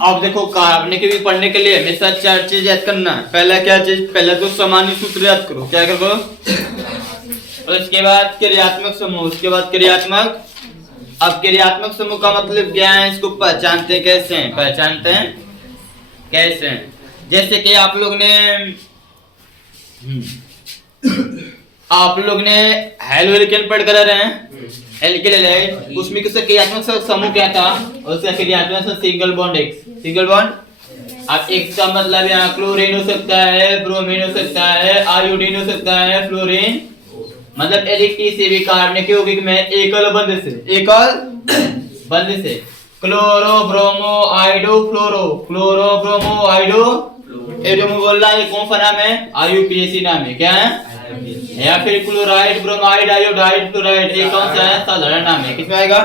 अब देखो कार्बनिक भी पढ़ने के लिए हमेशा 4 चीज याद करना है। पहला क्या चीज, पहले तो सामान्य सूत्र याद करो, क्या करो, और उसके बाद क्रियात्मक समूह, उसके बाद क्रियात्मक। अब क्रियात्मक समूह का मतलब क्या है, इसको पहचानते हैं कैसे हैं, पहचानते हैं कैसे हैं। जैसे कि आप लोग ने हेलोइल्केन पढ़ कर रहे हैं, एल्किल है, उसमें किसका क्रियात्मक समूह क्या था, उसका क्रियात्मक single bond x, single bond. अब एक्स का मतलब यहाँ क्लोरीन हो सकता है, ब्रोमीन हो सकता है, आयोडीन हो सकता है, फ्लोरीन, मतलब यदि किसी भी कार्बनिक यौगिक में एकल बंध से क्लोरो ब्रोमो आइडो फ्लोरो, क्लोरो ब्रोमो आइडो, ये जो मैं बोल रहा है ये कौन सा नाम है, आईयूपीएसी नाम है, क्या है, या फिर क्लोराइड ब्रोमाइड आयोडाइड क्लोराइड, ये कौन सा है, साधारण नाम है, किसमें आएगा,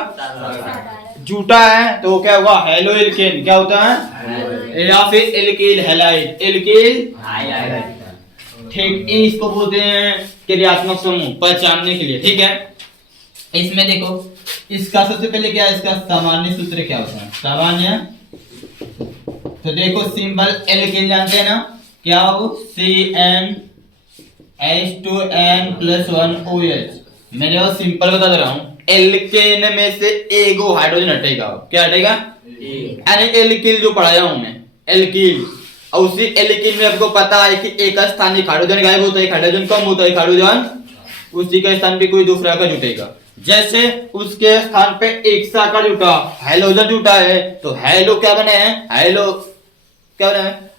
झूठा है तो क्या हुआ, हेलोइल्केन, क्या होता है, या फिर एल्किल हैलाइड, एल्किल हैलाइड, ठीक, इसको बोलते हैं क्रियात्मक समूह, पहचानने के लिए, ठीक है। इसमें देखो इसका सबसे पहले क्या है, इसका सामान्य सूत्र क्या होता है, सामान्य, तो देखो सिंबल एल्किल जानते हैं ना, क्या हो, CnH2n+1OH, मैं जो सिंपल बता दे रहा हूँ, एल्केन में से एगो हाइड्रोजन हटेगा, क्या हटेगा, यानी एल्किल जो पढ़ाया हूं मैं, एल्किल, और उसी एल्किल में आपको पता है कि एक स्थान एक हाइड्रोजन गायब होता है, एक हाइड्रोजन कम होता है, एक हाइड्रोजन उसी के स्थान पे कोई दूसरा का जुटेगा। जैसे उसके स्थान पे एक सा का जुटा, हेलोजन जुटा है, तो हेलो क्या बने हैं, हेलो क्या बना है,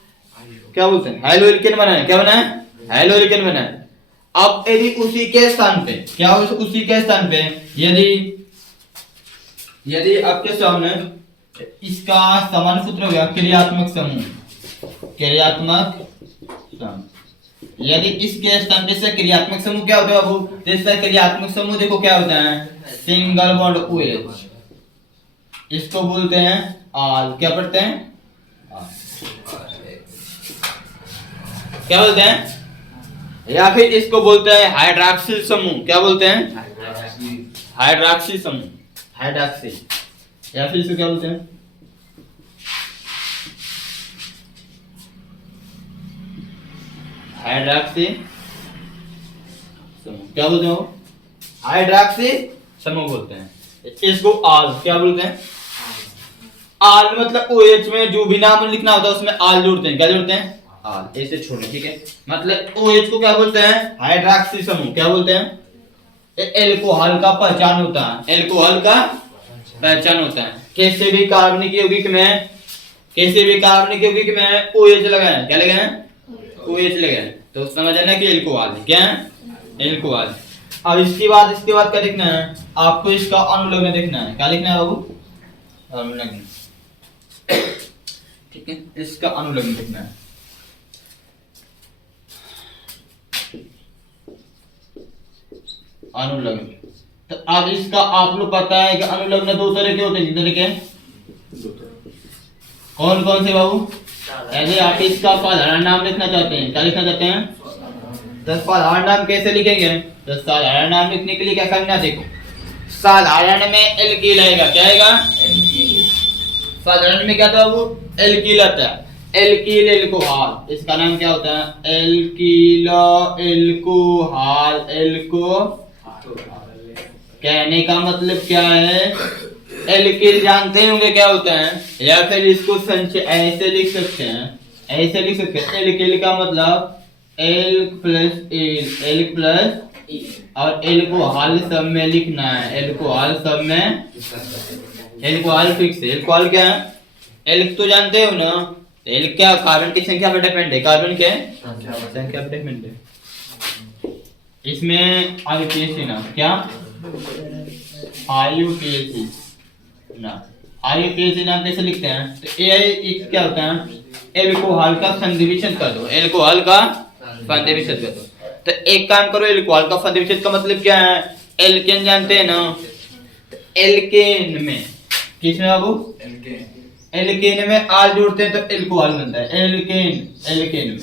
क्या बोलते हैं, हेलोइल्केन बना है, क्या बना है, हेलोइल्केन बना है। अब यदि उसी के स्थान पे क्या हो, उसी के स्थान पे यदि आपके सामने इसका समान सूत्र हो गया क्रियात्मक समूह, क्रियात्मक समूह, यदि इसके स्थान पे से क्रियात्मक समूह क्या होता है बाबू, तो इसका क्रियात्मक समूह देखो क्या होता है, सिंगल बॉन्ड OH, इसको बोलते हैं आल, क्या पढ़ते हैं, क्या बोलते हैं, या फिर इसको बोलते हैं हाइड्रॉक्सिल समूह, क्या बोलते हैं, हाइड्रॉक्सिल समूह, हाइड्रॉक्सिल, या फिर इसको क्या बोलते हैं, हाइड्रॉक्सी समूह, क्या बोलते हो, हाइड्रॉक्सी समूह बोलते हैं। इसको आल क्या बोलते हैं, आल मतलब OH में जो भी नाम लिखना होता है उसमें आल जोड़ते हैं, क्या जोड़ते हैं, आल, ऐसे छोड़े, ठीक है। मतलब OH को क्या बोलते हैं, हाइड्रॉक्सी समूह, क्या बोलते हैं, एल्कोहल का पहचान होता है, एल्कोहल का पहचान होता है। किसी भी कार्बनिक यौगिक में, किसी भी कार्बनिक यौगिक में OH लगाए, क्या लगाए, OH लगाए, तो समझ आना कि एल्कोहल, क्या है, एल्कोहल। अब इसके बाद क्या देखना है आपको, इसका अनुलग्न देखना है, क्या लिखना है बाबू, अनुलग्न, ठीक है, इसका अनुलग्न देखना है। अनुलग्न, तो अब इसका आप लोग पता है कि अनुलग्न दो तरह के होते हैं, कितने के, कौन कौन से बाबू, यदि आप इसका साधारण नाम लिखना चाहते हैं, क्या लिखना चाहते हैं, तो साधारण नाम कैसे लिखेंगे, तो साधारण नाम लिखने के लिए क्या करना, देखो साधारण में एल्किल आएगा, क्या आएगा, साधारण में क्या था बाबू, एल्किल आता है, एल्किल एल्कोहल, इसका नाम क्या होता है, एल्किल एल्कोहल, कहने का मतलब क्या है, एल्किल जानते होंगे क्या होता है, या फिर इसको संक्षेप ऐसे लिख सकते हैं, ऐसे लिख सकते हैं, एल्किल का मतलब elk plus L, elk plus, और एल्कोहल सब में लिखना है, एल्कोहल सब में, एल्कोहल फिक्स है, एल्कोहल क्या है, एल्क तो जानते हो ना, एल्क क्या, कार्बन की संख्या पर डिपेंड है, कार्बन के संख्या पर डिपेंड है। इसमें आईयूपीएसी ना, क्या आईयूपीएसी ना, आईयूपीएसी नाम कैसे लिखते हैं, तो ए क्या होता है, एल्कोहल का संधि विच्छेद कर दो, एल्कोहल का संधि विच्छेद कर दो। तो एक काम करो, एल्कोहल का संधि विच्छेद का मतलब क्या है, एल्केन जानते हैं ना, तो एल्केन में किसमें बाबू, एल्केन में आल जोड़ते हैं तो एल्कोहल बनता है, एल्केन, एल्केन में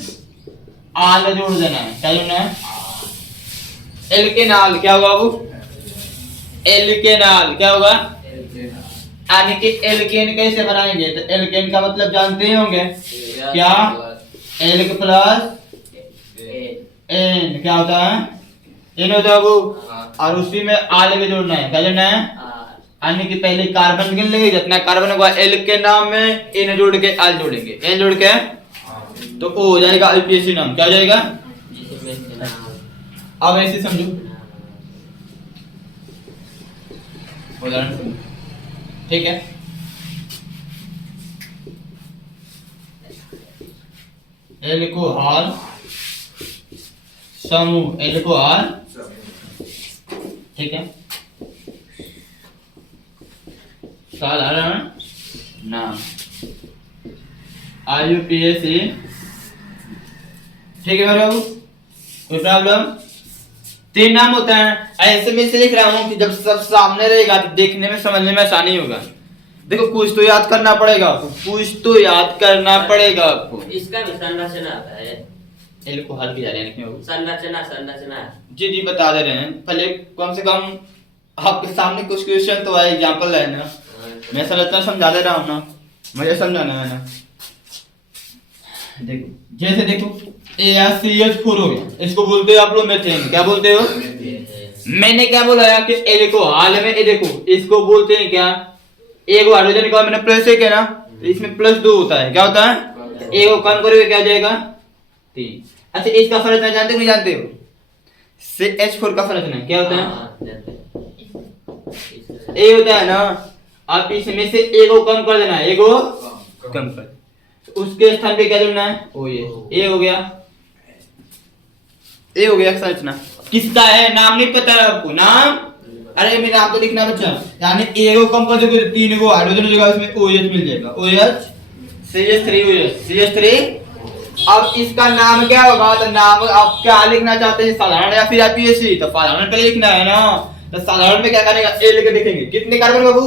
आल जोड़ देना है, क्या जोड़ना है, एल्केनाल, क्या होगा बाबू, एल्केनाल क्या होगा, यानी कि एल्केन कैसे बनाएंगे, तो एल्केन का मतलब जानते ही होंगे क्या, एल्क प्लस एन क्या होता है, एन होता है वो, और उसी में आल भी जोड़ना है, क्या जोड़ना है, यानी कि पहले कार्बन गिन लेंगे, जितना कार्बन होगा एल के नाम में एन जोड़ के आल जोड़ेंगे, एन जोड़ के तो ओ हो जाएगा आईपीएससी नाम, क्या हो जाएगा। अब ऐसे समझो, उदाहरण समझो, ठीक है। एल्कोहल समूह, एल्कोहल, ठीक है, साधारण नाम आईयूपीएसी, ठीक है मेरे बाबू, कोई प्रॉब्लम। 3 नाम होता है, ऐसे में से लिख रहा हूं कि जब सब सामने रहेगा तो देखने में समझने में आसानी होगा। देखो कुछ तो याद करना पड़ेगा आपको, कुछ तो याद करना पड़ेगा आपको। इसका भी संरचना आता है, एल्कोहल की जा रहे हैं क्यों, संरचना संरचना जी जी बता दे रहे हैं, पहले कम से कम आपके सामने कुछ क्वेश्चन तो आए, एग्जांपल है ना, मैं संरचना समझा दे रहा हूं ना, मुझे समझाना है ना। देखो जैसे देखो ArCH4 हो गया, इसको बोलते हो आप लोग मेथेन, क्या बोलते हो, मैंने क्या बोला है कि एल्कोहल में, ये देखो इसको बोलते हैं क्या, एक हाइड्रोजन का मैंने प्लस एक है ना, तो इसमें +2 होता है, क्या होता है, एक को कम करोगे क्या हो जाएगा 3। अच्छा इसका संरचना जानते हो नहीं जानते हो, CH4 का संरचना क्या होता है, ए होता है ना, आप इसमें से एक को कम कर देना है, एक को कम कर, उसके स्थान पे क्या जोड़ना है, ओ ये ए हो गया, ए हो गया संरचना। किसका है नाम नहीं पता है आपको, नाम, अरे मेरा नाम तो लिखना बच्चा, यानी ए को कम कर दोगे तो 3 को हाइड्रोजन हो जाएगा, उसमें OH मिल जाएगा, OH CH3 OH CH3। अब इसका नाम क्या होगा, तो नाम आप क्या लिखना चाहते हैं, साधारण या फिर आईपीएससी, तो साधारण पे लिखना है ना, तो साधारण में क्या करेगा, ए लेके लिखेंगे, कितने कार्बन बाबू,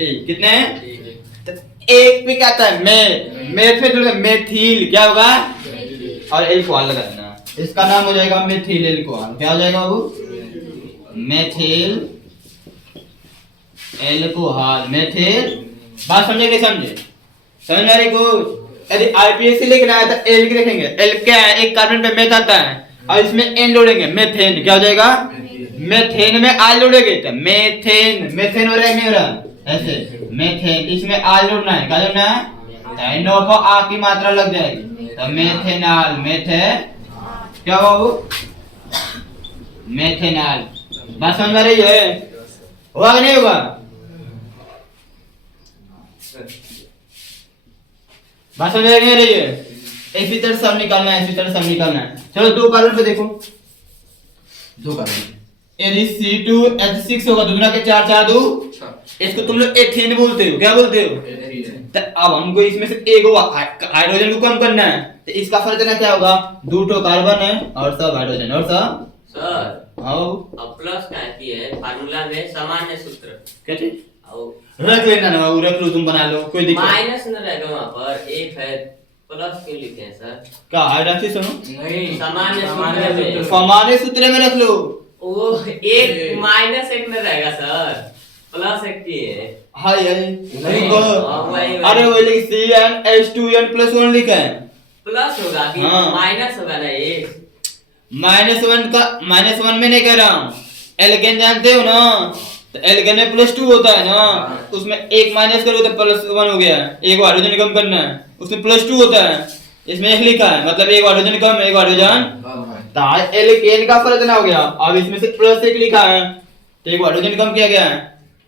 ए कितने हैं, एक पे क्या आता है मेथ में जोड़ेंगे, मेथिल क्या होगा, और एल्कोहल लगा देना, इसका नाम हो जाएगा मेथिल एल्कोहल, क्या हो जाएगा बाबू, मेथिल एल्कोहल, मेथिल। बात समझे कि समझे, समझ आ रही कुछ। यदि आईपीएससी लिखना है तो एल लिखेंगे, एल क्या है, एक कार्बन पे मेथ आता है और इसमें एन जोड़ेंगे, मेथेन क्या हो जाएगा, मेथेन में आल जोड़ेंगे तो मेथेन, मेथेन हो रहा है नहीं हो रहा, ऐसे मेथेन, इसमें आल जोड़ना है, क्या जोड़ना है, एनो को आ की मात्रा लग जाएगी, तो मेथेनॉल, मेथे क्या बाबू, मेथेनॉल। बात समझ आ रही है, होगा कि नहीं होगा, बात समझ नहीं आ रही है, इसी तरह सब निकालना है, इसी तरह सब निकालना है। चलो 2 कार्बन पे देखो, 2 कार्बन यदि C2H6 होगा, दुगना के 4 4 2, इसको तुम लोग एथेन बोलते हो, क्या बोलते हो, तो अब हमको इसमें से एक हाइड्रोजन को कम करना है, तो इसका संरचना क्या होगा, 2 कार्बन है और सब हाइड्रोजन, और सब सर आओ अब प्लस का है फार्मूला में सामान्य सूत्र क्या चीज आओ रख लेना ना, वो रख लो, तुम बना लो, कोई दिक्कत माइनस न रहेगा वहां पर, एक है प्लस क्यों लिखे हैं सर, क्या हाइड्रोक्सी सुनो, नहीं सामान्य सूत्र में, सामान्य सूत्र में रख लो, वो एक माइनस एक में रहेगा सर, प्लस एक की है, हाय हाय नहीं को, वही अरे वो लिख CnH2n+1 लिखा है, प्लस होगा कि हाँ। माइनस होगा ना, एक -1 का -1 में नहीं कह रहा हूँ, एल्केन जानते हो ना, तो एल्केन में +2 होता है ना, उसमें एक माइनस करो तो +1 हो गया, एक हाइड्रोजन कम करना है, उसमें +2 होता है, इसमें एक लिखा है, मतलब एक हाइड्रोजन कम, एक हाइड्रोजन, तो एल्केन का संरचना हो गया। अब इसमें से +1 लिखा है तो एक हाइड्रोजन कम किया गया है,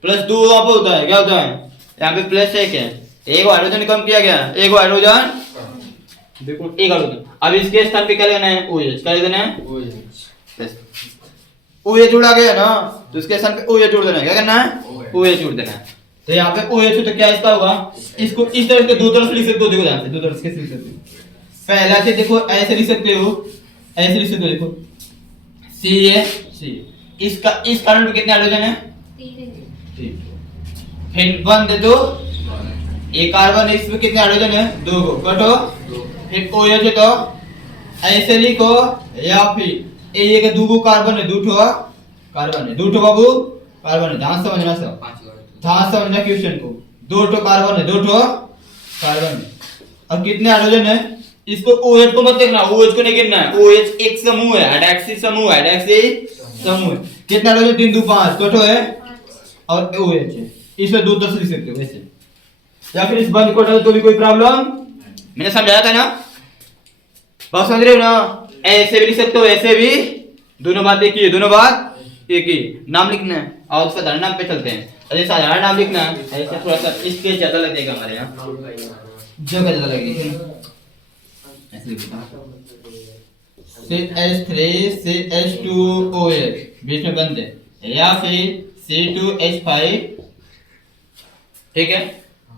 +2 वहां पे होता है, क्या होता है, यहाँ पे +1 है, एक हाइड्रोजन कम किया गया, एक हाइड्रोजन, देखो एक हाइड्रोजन। अब इसके स्थान पे क्या लेना है, OH, क्या लेना है, OH जोड़ा गया ना, तो इसके स्थान पे OH जोड़ देना है, क्या करना है, OH जोड़ देना है, तो यहाँ पे OH हो तो क्या इसका होगा, इसको इस तरह से 2 तरफ लिख सकते हो, देखो ध्यान से 2 तरफ से लिख सकते हो, पहला से देखो ऐसे लिख सकते हो, ऐसे लिख सकते हो, देखो C, इसका इस कार्बन पे कितने हाइड्रोजन है, 3, फिर बंद दो, एक कार्बन है, इसमें कितने हाइड्रोजन है, 2 को कटो, फिर OH है तो ऐसे लिखो, या फिर ए के 2 को कार्बन है, 2 ठो कार्बन है, 2 ठो बाबू कार्बन है, ध्यान से समझना सब, ध्यान से समझना क्वेश्चन को। 2 ठो कार्बन है, 2 ठो कार्बन है और कितने हाइड्रोजन है? इसको OH को मत देखना, OH को नहीं गिनना है। OH एक समूह है, हाइड्रोक्सी समूह है, हाइड्रोक्सी समूह है। कितना हाइड्रोजन? 3 2 5, 2 ठो है और OH है। इसमें 2 10 लिख सकते हो वैसे, या फिर इस बंद को तो भी कोई प्रॉब्लम। मैंने समझाया था ना, बात समझ रहे हो ना? ऐसे भी लिख सकते हो, ऐसे भी, दोनों बात एक ही है, दोनों बात एक ही। नाम लिखना है और उसका साधारण नाम पे चलते हैं। अरे साधारण नाम लिखना है, ऐसे थोड़ा सा इसके ज्यादा लगेगा हमारे यहाँ, जगह ज्यादा लगेगी। ऐसे लिखना CH3 CH2OH बीच में बंद है, या फिर C2H5, ठीक है?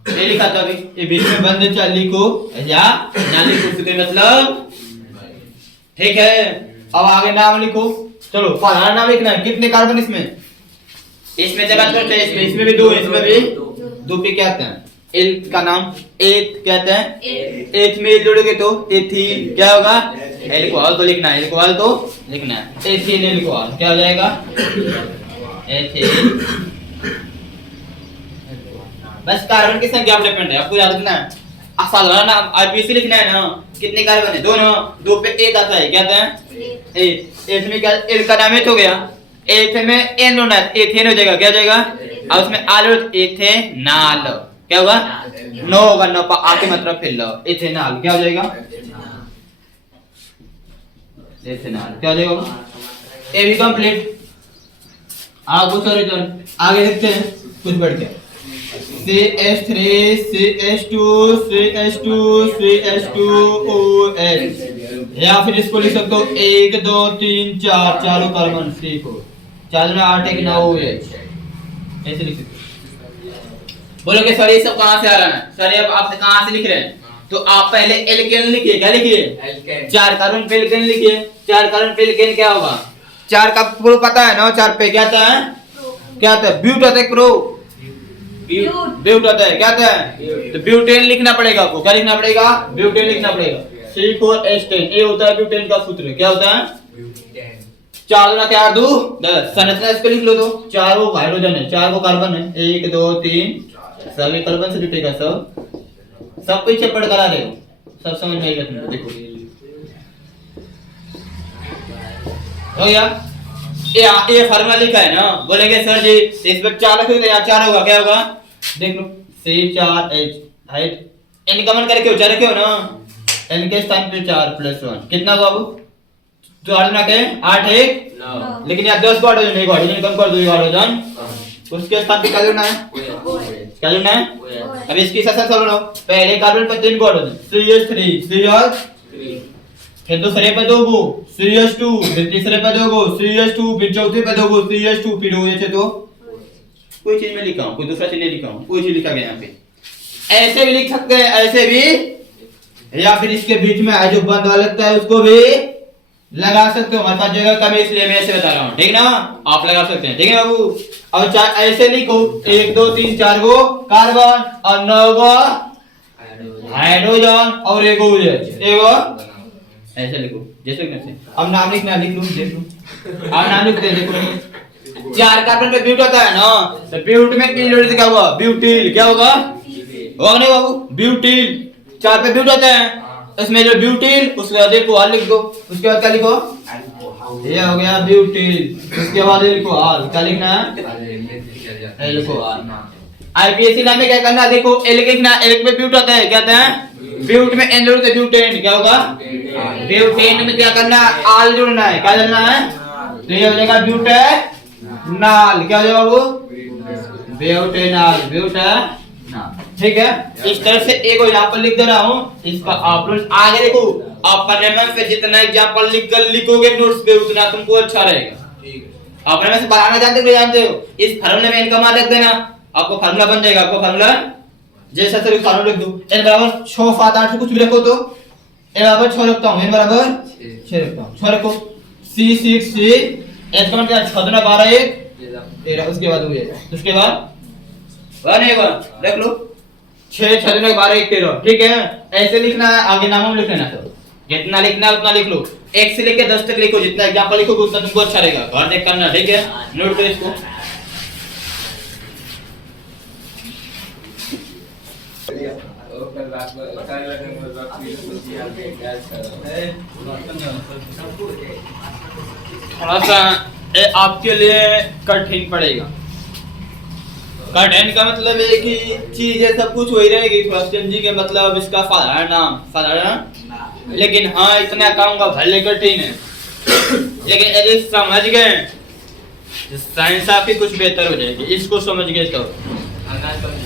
ये लिखा था अभी, ये बीच में बंद है, चाल लिखो या ना लिखो, उसके मतलब ठीक है। अब आगे नाम लिखो, चलो साधारण नाम लिखना है। कितने कार्बन इसमें? इसमें जगह करते हैं, इसमें भी 2, इसमें भी 2 पे क्या आते हैं? एल का नाम एथ कहते हैं। एथ में जोड़ोगे तो एथीन क्या होगा? एल्कोहल तो लिखना है, एल्कोहल तो लिखना है, एथीन एल्कोहल क्या हो जाएगा? एथीन। बस कार्बन की संख्या पर डिपेंड है, आपको याद रखना है। साधारण नाम आईपीसी लिखना है ना। कितने कार्बन है? 2 ना, 2 पे एथ आता है, क्या आता है? एथ। एथ में क्या? एल का नाम एथ हो गया, एथ में एन होना है, एथेन हो जाएगा, क्या हो जाएगा? और उसमें आल एथेनॉल क्या होगा? नो होगा, नो पा आके मतलब फिर लो, एथेनॉल क्या हो जाएगा? एथेनॉल क्या हो जाएगा? ये भी कंप्लीट। आगे सॉरी आगे देखते हैं कुछ बढ़ के। CH3 CH2 CH2 CH2OH, या फिर इसको लिख सकते हो 1 2 3 4, चारों कार्बन सीखो, 4 में 8 1 9 OH, ऐसे लिख सकते हो। बोलोगे सर ये सब कहां से आ रहा है? सर अब आप कहां से लिख रहे हैं? तो आप पहले एल्केन लिखिए, क्या लिखिए? 4 कार्बन पे एल्केन लिखिए। 4 कार्बन पे एल्केन क्या होगा? 4 का प्रो पता है ना? 4 पे क्या आता है? क्या आता है? ब्यूट आता है, प्रो ब्यूट आता है, क्या आता है? तो ब्यूटेन लिखना पड़ेगा आपको, क्या लिखना पड़ेगा? ब्यूटेन लिखना पड़ेगा। C4H10 ये होता है ब्यूटेन का सूत्र, क्या होता है? 4 गुना 4 2 10। संरचना इसको लिख लो तो 4 वो हाइड्रोजन है, 4 वो कार्बन है, 1 2 3 सभी कार्बन से जुटेगा, सब पीछे पढ़ करा रहे हो, सब समझ में आएगा तुमको। देखो हो गया, ये फार्मूला लिखा है ना। बोलेंगे सर जी इसमें 4 रखोगे या 4 होगा, क्या होगा? देख लो C4H हाइट n कमन करके हो 4 रखे हो ना, n के स्थान पे 4 + 1 कितना बाबू? 4 ना के 8 1 9, लेकिन यहाँ 10 हाइड्रोजन, एक हाइड्रोजन कम कर दो, एक हाइड्रोजन, उसके स्थान पे क्या लेना है? क्या लेना है? अब इसकी सेक्शन सॉल्व करो। पहले कार्बन पे 3 हाइड्रोजन CH3 CH3, फिर दूसरे पे 2 गो CH2, फिर तीसरे पे 2 गो CH2, फिर चौथे पे 2 गो CH2, फिर OH है तो कोई चीज में लिखा हूं, कोई दूसरा चीज नहीं लिखा हूं, कोई चीज लिखा गया यहाँ पे। ऐसे भी लिख सकते हैं, ऐसे भी, या फिर इसके बीच में जो बंद वाला लगता है उसको भी लगा सकते हो। हमारे पास जगह कम है इसलिए मैं ऐसे बता रहा हूँ, ठीक ना? आप लगा सकते हैं, ठीक है बाबू? अब ऐसे लिखो 1 2 3 4 गो कार्बन और 9 गो हाइड्रोजन और 1 OH, ऐसे लिखो जैसे कैसे। अब नाम लिखना, लिख लो, देख लो। अब नाम लिखते हैं, देखो 4 कार्बन पे ब्यूट होता है ना, तो ब्यूट में की जोड़ी से क्या होगा? ब्यूटील क्या होगा? होगा नहीं बाबू? ब्यूटील 4 पे ब्यूट होता है, इसमें जो ब्यूटील उसके बाद एल्कोहल लिख दो, उसके बाद क्या लिखो? ये हो गया ब्यूटील, उसके बाद एल्कोहल क्या लिखना है? एल्कोहल। आईपीएससी नाम में क्या करना? देखो एल लिखना, एल पे ब्यूट होता है, क्या होता है? ब्यूट में एन जोड़ते ब्यूटेन, क्या होगा? ब्यूटेन में क्या करना? आल जोड़ना है, क्या जोड़ना है? तो ये हो जाएगा ब्यूटेनॉल, क्या हो जाएगा वो? ब्यूटेनॉल, ब्यूटेनॉल, ठीक है? इस तरह से एक एग्जांपल लिख दे रहा हूं, इसका आप लोग आगे देखो, आप पढ़ने में जितना एग्जांपल लिखोगे नोट्स पे उतना तुमको अच्छा रहेगा, ठीक है? आप पढ़ने से बनाना जानते हो, इस फार्मूले में इनका मान रख देना, आपको फार्मूला बन जाएगा। आपको फार्मूला जैसा सर फार्मूला लिख दो, n बराबर 6 7 8 कुछ भी रखो, तो n बराबर 6 रखता हूं, n बराबर 6 रखता हूं, 6 रखो। C6 C h का मतलब 6 दूना 12 1 13, उसके बाद हुए, उसके बाद 1 1 रख लो, 6 6 दूना 12 1 13, ठीक है? ऐसे लिखना है, आगे नाम लिख लेना, तो जितना लिखना है उतना लिख लो, 1 से लेकर 10 तक लिखो, जितना एग्जांपल लिखोगे उतना तुमको अच्छा रहेगा, घर देख करना, ठीक है? नोट करो इसको। थोड़ा सा ये आपके लिए कठिन पड़ेगा। कठिन का मतलब है कि चीजें सब कुछ वही रहेगी, क्वेश्चन जी के मतलब इसका साधारण नाम साधारण, लेकिन हाँ इतना काम का भले कठिन है, लेकिन यदि समझ गए तो साइंस आपकी कुछ बेहतर हो जाएगी। इसको समझ गए तो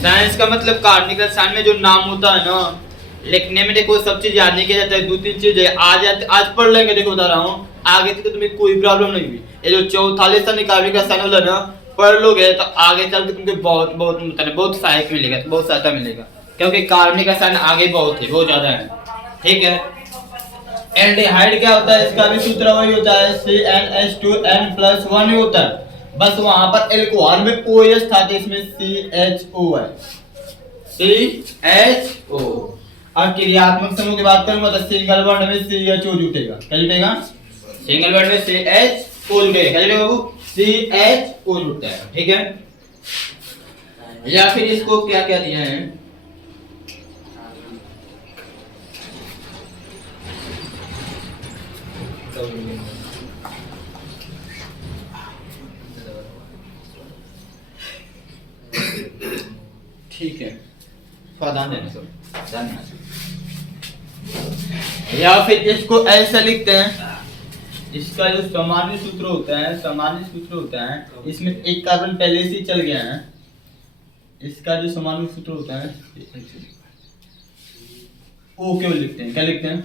साइंस का मतलब कार्बनिक रसायन में जो नाम होता है ना, लिखने में देखो सब चीज याद नहीं किया जाता है, 2-3 चीजें आज पढ़ लेंगे, देखो बता रहा हूँ, आगे से तो तुम्हें कोई प्रॉब्लम नहीं हुई। ये जो चौथाली कार्बनिक रसायन वाला ना पढ़ लोगे तो आगे चल के तुमको बहुत बहुत मतलब बहुत सहायक मिलेगा, बहुत सहायता मिलेगा, क्योंकि कार्बनिक रसायन आगे बहुत है, बहुत ज्यादा है। ठीक है, एल्डिहाइड क्या होता है, इसका भी सूत्र वही होता है, CnH2n+1 होता है, बस वहां पर अल्कोहल में OH था तो इसमें CHO है, CHO। और क्रियात्मक समूह की बात करूंगा तो सिंगल बॉन्ड में CHO जुटेगा, क्या जुटेगा, सिंगल बॉन्ड में CHO जुटेगा, क्या जुटेगा बाबू, CHO जुटता है। ठीक है, या फिर इसको क्या क्या दिया है, ठीक है, ध्यान देना सब, ध्यान देना। या फिर इसको ऐसा लिखते हैं, इसका जो सामान्य सूत्र होता है, सामान्य सूत्र होता है, इसमें एक कार्बन पहले से चल गया है, इसका जो सामान्य सूत्र होता है ओ क्यों लिखते हैं, क्या लिखते हैं,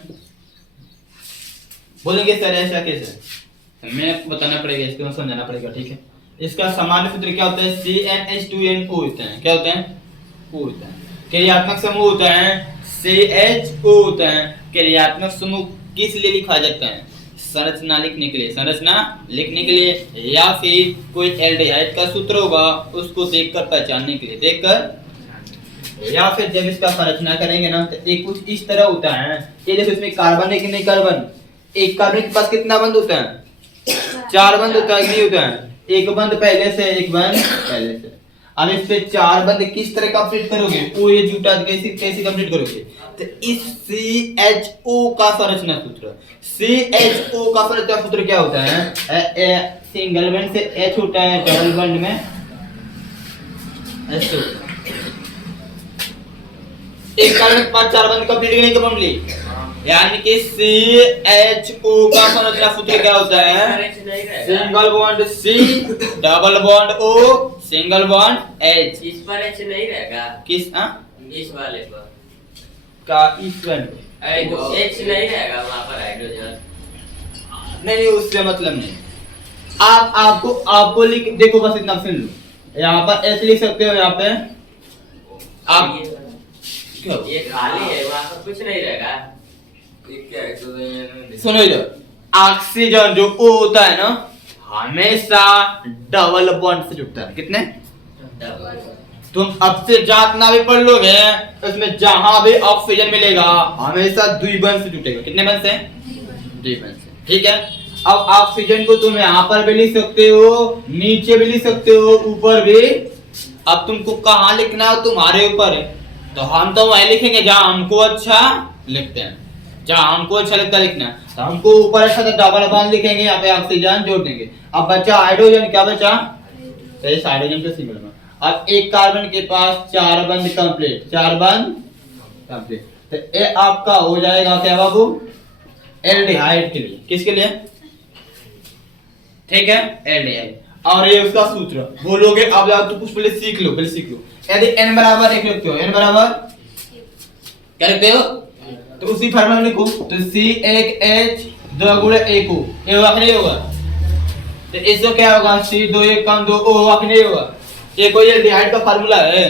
बोलेंगे सर ऐसा कैसे, मैं बताना पड़ेगा, इसको समझाना पड़ेगा। ठीक है, इसका सामान्य सूत्र क्या होता है, CnH2nO होता है, क्या होता है, O होता है। क्रियात्मक समूह होता है CHO होता है। क्रियात्मक समूह किस लिए लिखा जाता है, संरचना लिखने के लिए, संरचना लिखने के लिए, या फिर कोई एल्डिहाइड का सूत्र होगा उसको देखकर पहचानने के लिए, देखकर, या फिर जब इसका संरचना करेंगे ना तो एक कुछ इस तरह होता है, ये देखो इसमें कार्बन है कि नहीं, कार्बन, एक कार्बन के पास कितना बंद होता है, 4 बंद होता है, नहीं होता है, एक बंद पहले से, एक बंद पहले से। अब इस पे 4 बंद किस तरह कंप्लीट करोगे, ओ ये जुटा कैसे कैसे कंप्लीट करोगे, तो इस CHO का संरचना सूत्र, CHO का संरचना सूत्र क्या होता है, सिंगल बंद से H होता है, डबल बंद में S होता है। एक कार्बन के पास 4 बंद कंप्लीट नहीं कर ली, यानी कि CHO का संरचना सूत्र क्या होता है, single bond C, double bond O, single bond H। इस पर H नहीं रहेगा, किस इस वाले पर का, इस वन H नहीं रहेगा वहां पर हाइड्रोजन, नहीं, उससे मतलब नहीं, आपको लिख देखो, बस इतना सुन लो, यहाँ पर H लिख सकते हो, यहाँ पे आप ये खाली है, वहां पर कुछ नहीं रहेगा। सुनो इधर, ऑक्सीजन जो O होता है ना हमेशा डबल बॉन्ड से जुड़ता है, कितने, तुम अब से जातना भी पढ़ लोगे उसमें जहां भी ऑक्सीजन मिलेगा हमेशा 2 बंद से जुटेगा, कितने बंद से, 2 बंद से। ठीक है, अब ऑक्सीजन को तुम यहाँ पर भी लिख सकते हो, नीचे भी लिख सकते हो, ऊपर भी, अब तुमको कहाँ लिखना है तुम्हारे ऊपर है, तो हम तो वही लिखेंगे जहां हमको अच्छा लिखते हैं, जहां हमको अच्छा लगता है लिखना, तो हमको ऊपर अच्छा तो डबल बॉन्ड लिखेंगे, यहाँ पे ऑक्सीजन जोड़ देंगे। अब बचा हाइड्रोजन, क्या बचा, तो इस हाइड्रोजन के सिंगल बॉन्ड, अब एक कार्बन के पास 4 बंद कंप्लीट, 4 बंद कंप्लीट, तो ये आपका हो जाएगा क्या बाबू, एल्डिहाइड के लिए, किसके लिए, ठीक है, एल्डिहाइड। और ये उसका सूत्र बोलोगे, अब जाओ तो कुछ पहले सीख लो, पहले सीख लो। यदि n बराबर 1 लिखते हो, n बराबर क्या लिखते हो, तो उसी फार्मूला में लिखो, तो C1H 2 गुणे 1 O, ये होगा कि नहीं होगा, तो इसको क्या होगा, C2 1 कम 2 O होगा कि नहीं होगा, ये कोई एल्डिहाइड का फार्मूला है,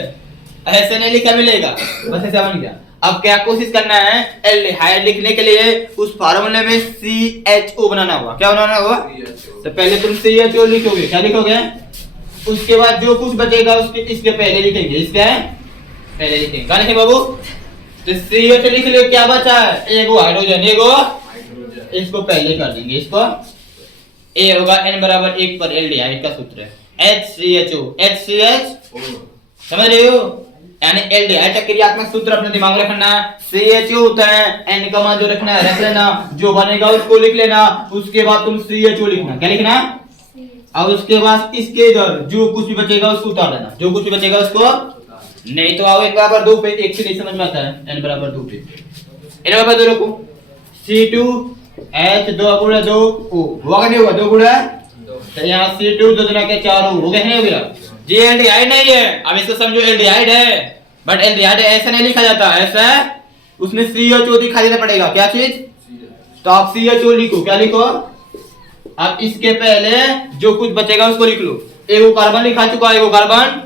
ऐसे नहीं लिखा मिलेगा, बस ऐसा बन गया। अब क्या कोशिश करना है, एल्डिहाइड लिखने के लिए उस फार्मूले में CHO बनाना होगा, क्या बनाना होगा, तो पहले तुम CHO लिखोगे, क्या लिखोगे, उसके बाद जो कुछ बचेगा उसके इसके पहले लिखेंगे, इसके पहले लिखेंगे, क्या लिखेंगे बाबू, तो CHO लिख लो, क्या बचा है, एगो हाइड्रोजन, एगो, इसको पहले कर देंगे, इसको ए होगा n बराबर 1 पर एल्डिहाइड का सूत्र है HCHO, HCH समझ रहे हो, यानी एल्डिहाइड का क्रियात्मक सूत्र अपने दिमाग में रखना, CHO होता है, N का मान जो रखना है रख लेना, जो बनेगा उसको लिख लेना, उसके बाद तुम CHO लिखना, क्या लिखना, अब उसके बाद इसके इधर जो कुछ भी बचेगा उसको उतार देना, जो कुछ भी बचेगा उसको, नहीं तो आओ 1 बराबर 2 पे, एक से नहीं समझ में आता है, n बराबर 2 पे, n बराबर 2 रखो, C2H 2 गुणा 2 O होगा नहीं होगा, 2 गुणा तो यहाँ C2 2 गुणा के 4 O हो गया नहीं हो गया, जी एल्डिहाइड नहीं है, अब इसको समझो एल्डिहाइड है, बट एल्डिहाइड ऐसा नहीं लिखा जाता, ऐसा उसमें CHO दिखा देना पड़ेगा, क्या चीज, तो आप CHO लिखो, क्या लिखो, अब इसके पहले जो कुछ बचेगा उसको लिख लो, एगो कार्बन लिखा चुका है, एगो कार्बन,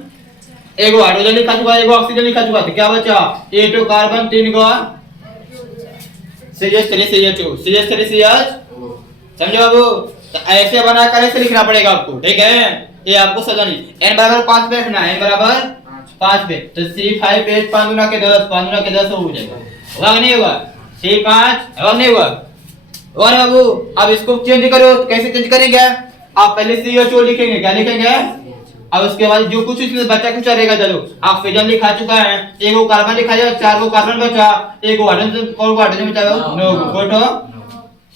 एगो हाइड्रोजन लिखा चुका है, एगो ऑक्सीजन लिखा चुका है, तो क्या बचा, 8 कार्बन 3 गो CH3CHO, CH3CH, समझो बाबू, तो ऐसे बनाकर ऐसे लिखना पड़ेगा आपको, ठीक है, ये आपको सजा नहीं, n बराबर 5 पे रखना है, n बराबर 5 पे, तो C5H 5 गुना के 10, 5 गुना के 10 हो जाएगा, होगा कि नहीं होगा, C5 होगा नहीं होगा, और बाबू अब इसको चेंज करो, तो कैसे चेंज करेंगे, आप पहले CHO लिखेंगे, क्या लिखेंगे, अब उसके बाद जो कुछ इसमें बचा कुछ रहेगा, चलो ऑक्सीजन लिखा चुका है, एगो कार्बन लिखा जाएगा, 4 गो कार्बन बचा, एगो हाइड्रोजन बचा, 9 गो,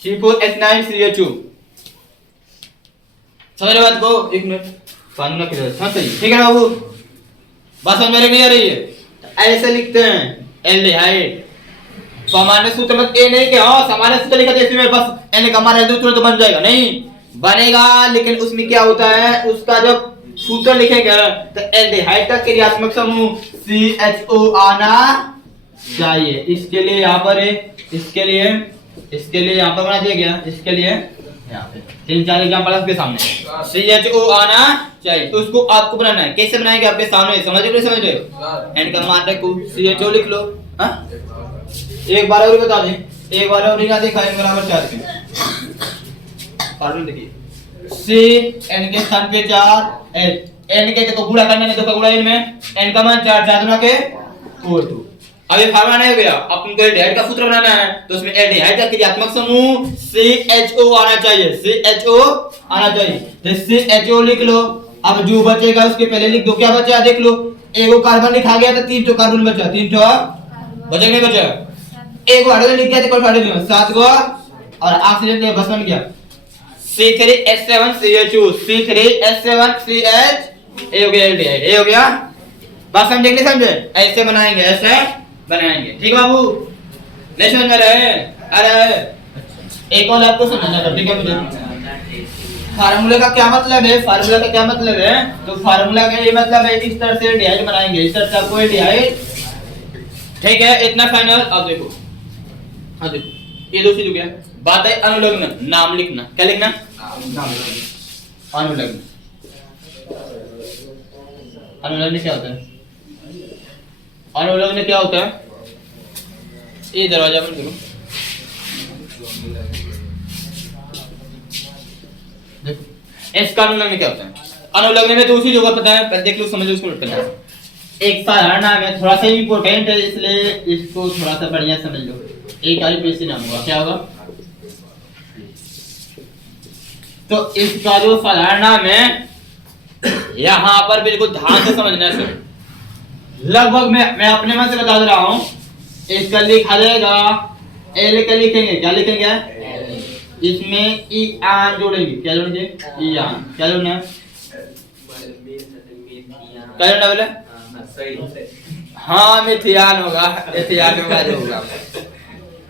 C4H9CHO, समझ रहे बात को, एक मिनट पानी ना किधर, हाँ सही, ठीक है ना बाबू, बात समझ में नहीं आ रही है, ऐसे लिखते हैं एल्डिहाइड, सामान्य सूत्र मत ए नहीं कि हाँ सामान्य सूत्र लिखा जैसे में बस n का मान एल्डिहाइड सूत्र तो बन जाएगा, नहीं बनेगा, लेकिन उसमें क्या होता है, उसका जब सूत्र लिखेंगे तो एल्डिहाइड का क्रियात्मक समूह CHO आना चाहिए, इसके लिए यहाँ पर है, इसके लिए यहाँ पर बना दिया गया, इसके लिए यहाँ पे 3-4 एग्जांपल आपके सामने, CHO आना चाहिए, तो उसको आपको बनाना है, कैसे बनाएंगे आपके सामने, समझ रहे हो, n का मान रखो, CHO लिख लो, हाँ एक बार और बता दें, एक बार और यहाँ देखा n बराबर 4 के फॉर्मूला देखिए, C n के स्थान पे 4 n के तो गुणा करना, नहीं तो गुणा n में n का मान 4 4 गुना के 4 अब ये फार्मूला नहीं हो गया, अब तुमको एल्डिहाइड का सूत्र बनाना है, तो उसमें एल्डिहाइड का क्रियात्मक समूह CHO आना चाहिए, CHO आना चाहिए, तो CHO लिख लो, अब जो बचेगा उसके पहले लिख दो, क्या बचा देख लो, एगो कार्बन लिखा गया तो 3 कार्बन बचा, 3 बचा नहीं बचा, एक हाइड्रोजन लिख गया तो हाइड्रोजन 7 गो, और ऑक्सीजन बस बन गया C3H7CHO, C3H7CH, ए हो गया एल्डिहाइड, ए हो गया, बात समझे नहीं समझे, ऐसे बनाएंगे, ऐसे बनाएंगे, ठीक बाबू, नहीं समझ में रहे, अरे एक और आपको समझना है, ठीक है मुझे, फार्मूले का क्या मतलब है, फार्मूला का क्या मतलब है, तो फार्मूला का ये मतलब है इस तरह से एल्डिहाइड बनाएंगे, इस तरह से आपको एल्डिहाइड, ठीक है, इतना फाइनल, अब देखो, हाँ देखो ये दो चीज हो गया, बात है अनुलग्न, नाम लिखना, क्या लिखना, अनुलग्न, अनुलग्न क्या होता है, अनुलग्न क्या होता है, ये दरवाजा बंद करो, देखो इसका अनुलग्न क्या होता है, अनुलग्न में दूसरी जगह पता है, पहले देख लो समझ लो, उसको नोट करना है, एक साधारण नाम है, थोड़ा सा इंपॉर्टेंट है, इसलिए इसको थोड़ा सा बढ़िया समझ लो, एक IPSC नाम होगा, क्या होगा, तो इसका जो साधारण नाम है, यहाँ पर बिल्कुल ध्यान से समझना है, लगभग मैं अपने मन से बता दे रहा हूँ, इसका लिखा जाएगा, L का लिखेंगे, क्या लिखेंगे, इसमें ई आन जोड़ेंगे, क्या जोड़ेंगे, ई आन, क्या जोड़ना है, क्या जोड़ना बोले, हाँ मिथियान होगा, मिथियान होगा जो होगा,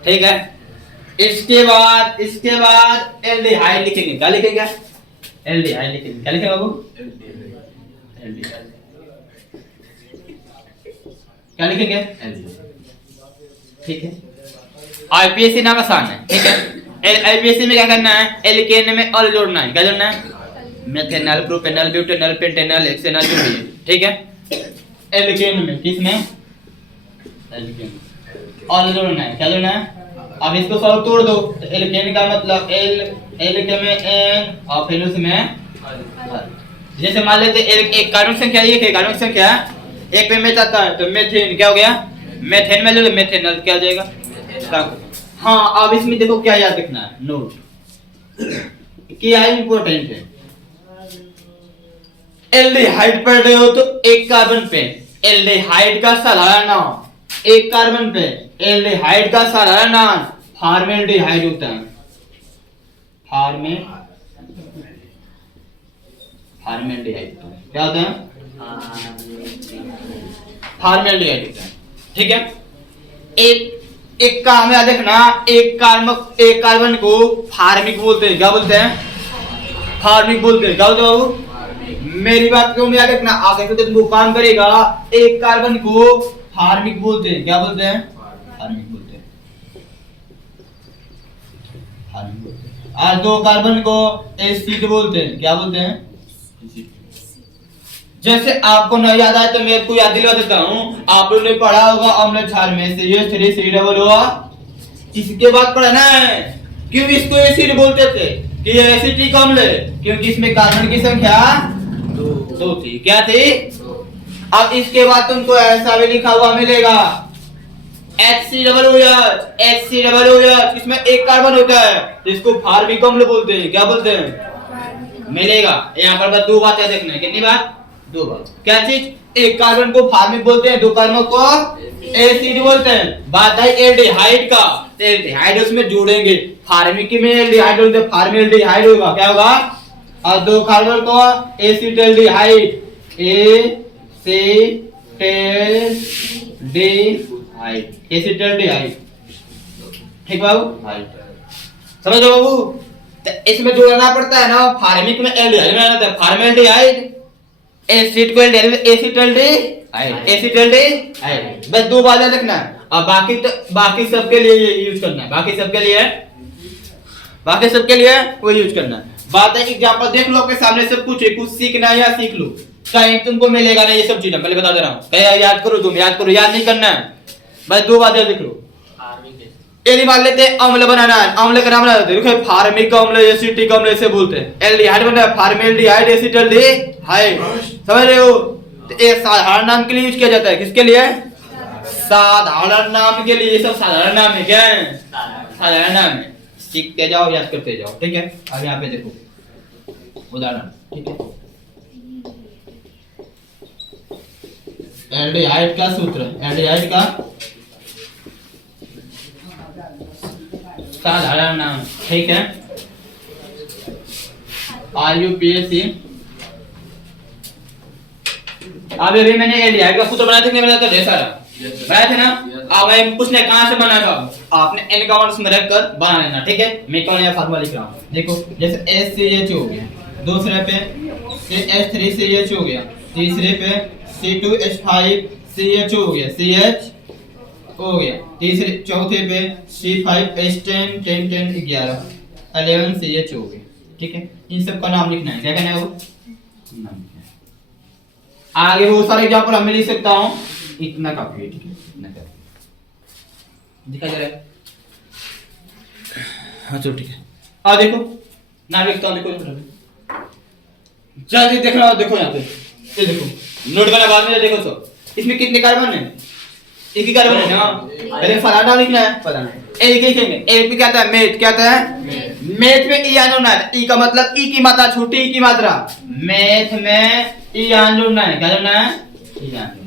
ठीक है, इसके बाद एल्डिहाइड लिखेंगे, क्या लिखेंगे, एल्डिहाइड लिखेंगे, क्या लिखेंगे बाबू, एल्डिहाइड, क्या लिखेंगे, ठीक है, IPSC नाम आसान है, ठीक है, IPSC में क्या करना है, एल्केन में अल जोड़ना है, क्या जोड़ना है, methanol, propanol, butanol, pentanol, hexanol जो भी है, ठीक है, एल्केन में, किसमें, एल्केन अल जोड़ना है, क्या जोड़ना है, अब इसको सब तोड़ दो, तो एल्केन का मतलब एल के में n और फिर उसमें, जैसे मान लेते एक कार्बन संख्या एक है, कार्बन संख्या एक पे मेथ आता है, तो मेथेन क्या हो गया, मेथेन में जो मेथेनॉल क्या हो जाएगा, हाँ अब इसमें देखो क्या याद रखना है, नोट क्या इंपॉर्टेंट है, एल्डिहाइड पढ़ रहे हो तो एक कार्बन पे एल्डिहाइड का साधारण नाम एक कार्बन पे एल्डिहाइड का साधारण नाम फॉर्मेल्डिहाइड होता है। फॉर्मेल्डिहाइड क्या होता है? फॉर्मेल्डिहाइड होता है। ठीक है, एक काम याद रखना, एक कार्बन को फार्मिक बोलते हैं। क्या बोलते हैं? फार्मिक बोलते हैं। क्या बोलते हैं बाबू? मेरी बात क्यों याद रखना, आगे तो तुमको काम करेगा। एक कार्बन को फार्मिक बोलते हैं। क्या बोलते हैं? फार्मिक बोलते हैं। फार्मिक बोलते हैं। और दो कार्बन को एसिड बोलते हैं। क्या बोलते हैं? जैसे आपको नहीं याद आया तो मैं आपको याद दिला देता हूँ। आप लोगों ने पढ़ा होगा अम्ल क्षार में CH3COO। इसके बाद पढ़ा ना क्यों इसको एसिड बोलते थे कि ये एसिटिक अम्ल है, क्योंकि इसमें कार्बन की संख्या दो थी। क्या थी? अब इसके बाद तुमको ऐसा भी लिखा हुआ मिलेगा HCOOH इसमें एक कार्बन होता है, इसको फार्मिक अम्ल बोलते हैं। क्या बोलते हैं? मिलेगा। यहाँ पर बस दो बातें देखना है। कितनी बात? दो बात। क्या चीज? एक कार्बन को फार्मिक बोलते हैं, दो कार्बन को एसिड बोलते हैं। बात है एल्डिहाइड का, तो एल्डिहाइड उसमें जोड़ेंगे। फार्मिक में एल्डिहाइड बोलते हैं, फॉर्मेल्डिहाइड होगा। क्या होगा? और दो कार्बन को एसिटाल्डिहाइड एसिटाल्डिहाइड। ठीक बाबू? समझो बाबू? तो इसमें जोड़ना पड़ता है ना, फार्मिक में एल्डिहाइड में रहता है फॉर्मेल्डिहाइड, एसिड को एसिटाल्डिहाइड। बस दो बातें रखना है। और बाकी सबके लिए ये यूज करना है। बाकी सबके लिए वो यूज करना है। बात है एग्जांपल देख लो आपके सामने, सब कुछ सीखना है या सीख लो, कहीं तुमको मिलेगा नहीं ये सब चीजें। पहले बता दे रहा हूँ, कहीं याद करो, तुम याद करो, याद नहीं करना है। बस दो बातें देख लो। ये मान लेते हैं अम्ल बनाना है, अम्ल का नाम बनाते हैं। देखो फार्मिक अम्ल, एसिटिक अम्ल ऐसे बोलते हैं। एल्डिहाइड बनता है फॉर्मेल्डिहाइड, एसिटाल्डिहाइड। समझ रहे हो? तो ये साधारण नाम के लिए यूज किया जाता है। किसके लिए? साधारण नाम के लिए। ये सब साधारण नाम है। क्या है? साधारण नाम है। सीखते जाओ, याद करते जाओ। ठीक है, अब यहाँ पे देखो उदाहरण। ठीक है, एल्डिहाइड का सूत्र, एल्डिहाइड का साधारण नाम। ठीक है, RUPAC। अब अभी मैंने एल्डिहाइड का सूत्र बनाया था, नहीं बनाया था? ढेर सारा बनाया था ना। अब मैं पूछने कहां से बना था, आपने n का मान में रखकर बना लेना। ठीक है, मैं कौन या फार्मूला लिख रहा हूं। देखो जैसे SCH हो गया, दूसरे पे CH3CH हो गया, तीसरे पे C2H5CH हो गया, CH हो गया, तीसरे चौथे पे C5H10 10 10 11 11CH हो गया। ठीक है, इन सब का नाम लिखना है। क्या कहना है वो? नाम लिखना है। आगे बहुत सारे एग्जांपल मैं लिख सकता हूं, इतना काफी है। ठीक है, इतना काफी दिखा जा रहा है। हाँ चलो ठीक है, आ देखो नाम लिखता हूं। देखो जल्दी देखना, देखो यहाँ पे ये देखो, नोट करना बाद में। देखो तो इसमें कितने कार्बन है? एक ही कार्बन है ना। पहले फलाना लिखना है, फलाना एक लिखेंगे। एक पे क्या आता है? मेथ। क्या आता है? मेथ में ई आयन होना है। ई का मतलब ई की मात्रा, छोटी ई की मात्रा। मेथ में ई आयन जोड़ना है। क्या जोड़ना है? ई आयन।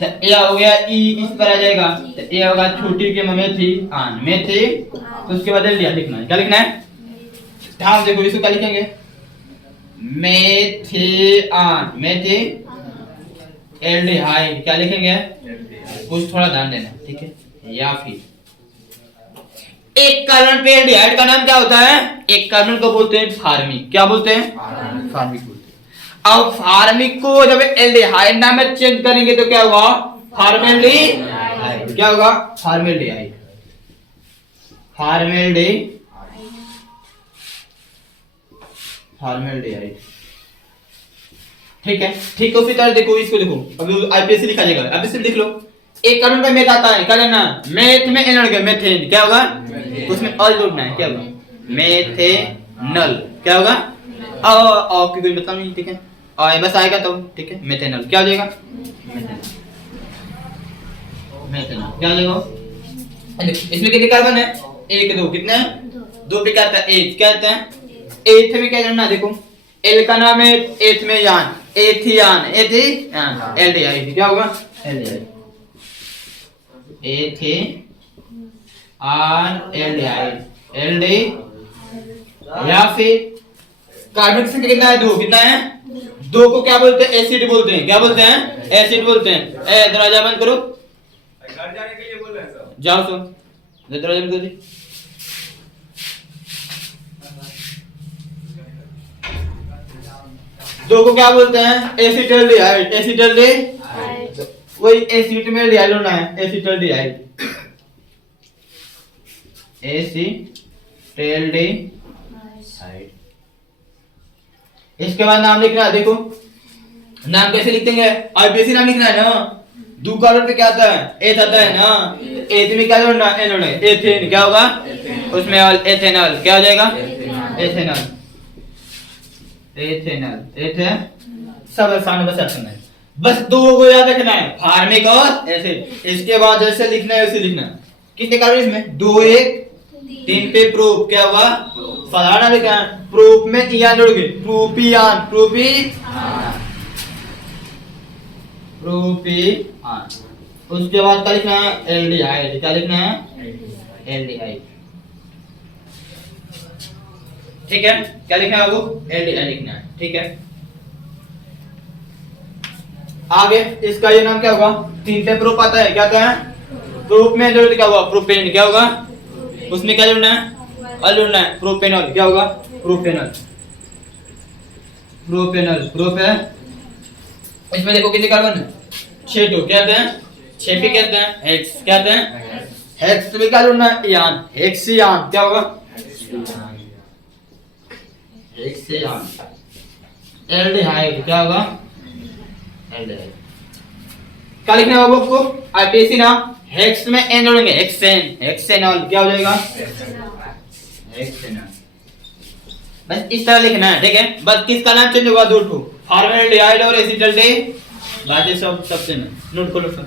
तो ए हो गया ई, इस पर आ जाएगा तो ए होगा छोटी के मेथी आयन, मेथी। तो उसके बाद लिया लिखना है। क्या लिखना है? ध्यान देखो, इसको क्या लिखेंगे? मेथिआन, मेथी एल्डिहाइड। क्या लिखेंगे? कुछ थोड़ा ध्यान देना। ठीक है, या फिर एक कार्बन पे एल्डिहाइड का नाम क्या होता है? एक कार्बन को बोलते हैं फार्मिक। क्या बोलते हैं? फार्मिक बोलते हैं। अब फार्मिक को जब एल्डिहाइड नाम में चेंज करेंगे तो क्या होगा? फॉर्मेल्डिहाइड। क्या होगा? फॉर्मेल्डिहाइड। फॉर्मेल्डिहाइड। ठीक है, ठीक है। उसी तरह देखो, इसको देखो, अब आईपीएससी लिखा जाएगा। अब इसे लिख लो। एक कार्बन पे मेथ आता है, क्या लेना? मेथ में एन लग गया, मेथेन। क्या होगा? उसमें ऑल जोड़ना है। क्या होगा? मेथेनल। क्या होगा? और की कोई मतलब नहीं। ठीक है, और बस आएगा तो ठीक है, मेथेनल। क्या हो जाएगा? मेथेनल। क्या हो जाएगा? इसमें कितने कार्बन है? एक दो। कितने? दो पे क्या आता है? एथ। क्या आता है? एथ में क्या जानना? देखो एल का नाम है, एथ में यान एथियान एल्डिहाइड क्या होगा एल्डिहाइड एथियान एल्डिहाइड या फिर कार्बन की संख्या कितना है 2 कितना है 2 को क्या बोलते हैं एसिड बोलते हैं क्या बोलते हैं एसिड बोलते हैं दरवाजा बंद करो घर जाने के लिए बोल रहे हैं सर जाओ सो दरवाजा बंद कर दी दो को क्या बोलते हैं एसिटल्डिहाइड वही एसिड में डिहाइड होना है एसिटल्डिहाइड इसके बाद नाम लिखना है देखो नाम कैसे लिखते हैं आईपीएसी नाम लिखना है ना दो कॉलम पे क्या आता है एथ आता है ना एथ में क्या जोड़ना है एनोड एथेन क्या होगा उसमें एथेनॉल क्या हो जाएगा एथेनॉल सब आसान बस रखना है बस दो को याद रखना है फार्मिक और एसिड इसके बाद जैसे लिखना है वैसे लिखना कितने कार्बन इसमें 2 1 3 पे प्रूफ क्या होगा फलाना लिखा है प्रूफ में इयान जोड़ोगे प्रूपियान उसके बाद क्या लिखना है एल्डिहाइड क्या लिखना है एल्डिहाइड ठीक है क्या लिखना है बाबू एल्डिहाइड लिखना है ठीक है आगे इसका ये नाम क्या होगा 3 पे प्रूफ आता है क्या आता है प्रूफ में जोड़ क्या होगा प्रोपेन क्या होगा उसमें क्या जोड़ना है अल जोड़ना है प्रोपेनॉल क्या होगा प्रोपेनॉल है इसमें देखो कितने कार्बन है 6 तो क्या कहते हैं 6 पे कहते हैं हेक्स क्या कहते हैं हेक्स में क्या जोड़ना है यान हेक्सियान क्या होगा हेक्सियान एल्डिहाइड क्या होगा एल्डिहाइड क्या लिखना है बाबू आपको आईपीएसी नाम हेक्स में एन जोड़ेंगे हेक्सेनॉल क्या हो जाएगा हेक्सेनॉल बस इस तरह लिखना है ठीक है बस किसका नाम चेंज होगा दो ठो फॉर्मेल्डिहाइड और एसिटल्डिहाइड बाकी सब सबसे नोट करो सर